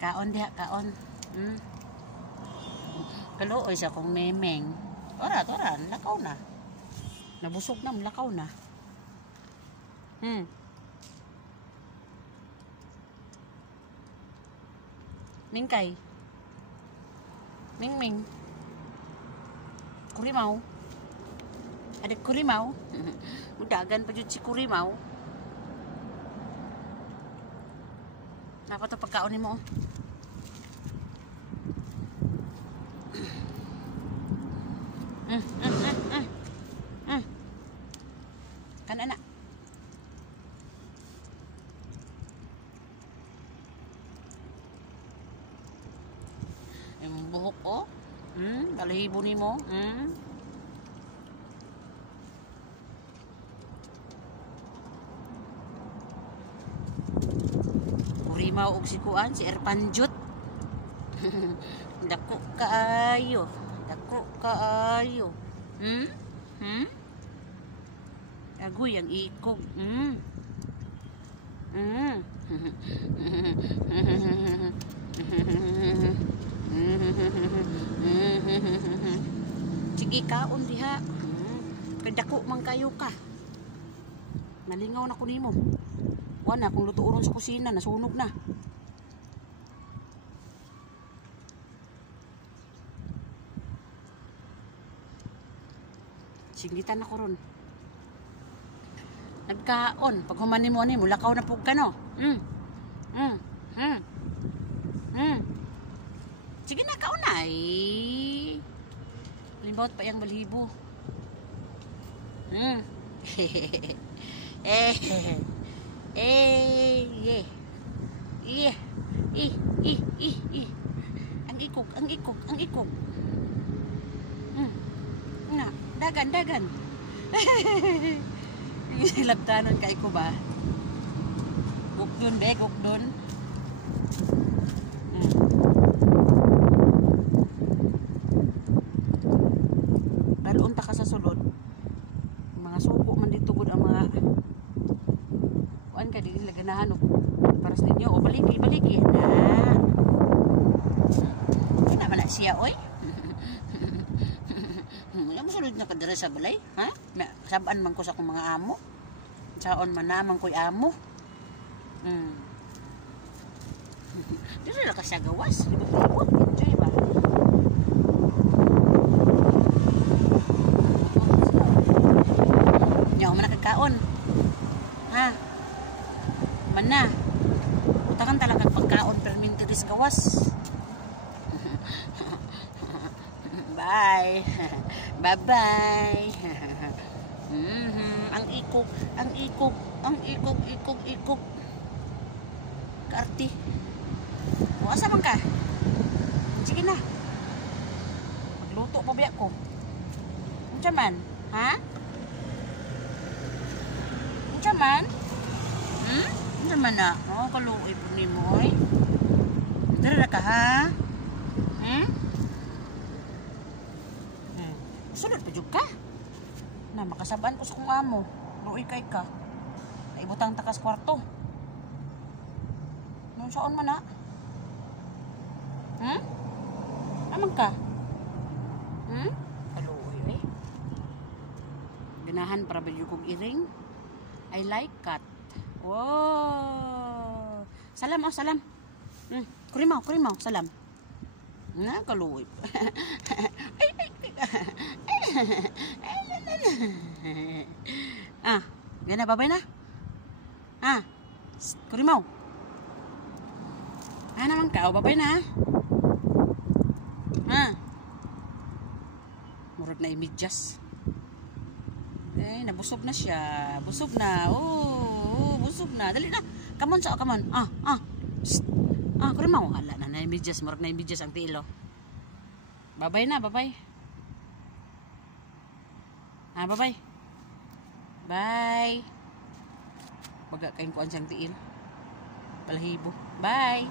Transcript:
Kaon diha, kaon. Kaluoy siya kung memeng. Tora, lakaw na. Nabusog na, lakaw na. Mingkay. Ming. Kurimaw. Adik kurimaw. Mudagan pa jud si kurimaw. Napa to pagkaon nimo? Kana na. Yung buhok ko. Balahibo nimo. Kurimaw og si kuan, si Erpanjut. Dako kaayo. Agoy ang ikog. Sige kaon diha. Kadako man kayo ka. Nalingaw na ko nimo. Wala kung lutuon sa kusina, nasunog na. Singitan ako ron. Nagkaon. Pag humani mo ni, mulakaw na pug ka no. Sige na, kaon na. Limot pa yung balibo. Ang ikog. Na, dagan. Labtanon kay ko ba? Gukdon. Pero unta ka sa sulod. Mga suko man dito gud ang mga kuan ka di laganahan para sa ninyo o baliki na. Kina bala siya oy. Wala mo sulod na kadira sa balay, ha? Sabaan man ko sa akong mga amo. Saon man naman ko'y amo. Dito na ka siya gawas. Libot. Enjoy ba? Nyaw man nakakaon. Ha? Mana? Utakan talagang pagkaon permintiris gawas. Bye. Bye-bye. Ang ikog. Kaarti. Asa man ka? Sige na. Magluto pa biya ko. Unsa man? Ha? Unsa man? Unsa man na? Oh, kaluoy po nimo oy. Dara ka ha? Sunod pa jud ka. Na makasabaan ko sa kong amo. Luoy kay ka. Naibutang takas kwarto. Nung saan man na? Amang ka? Kaluoy eh. Ganahan para ba yung iring? I like cat. Wow. Salam. Kurimaw. Salam. Na kaluoy. Gana babay na. Kurimaw. Naman ka, babay na. Murag na imidyas. Nabusog na siya. Busog na. Busog na. Dali na. Come on. Kurimaw. Hala na imidyas. Murag na imidyas ang tilo. Babay na, babay. Bye-bye. Bye. Baga kayong kuan siyang tiil. Balahibo. Bye.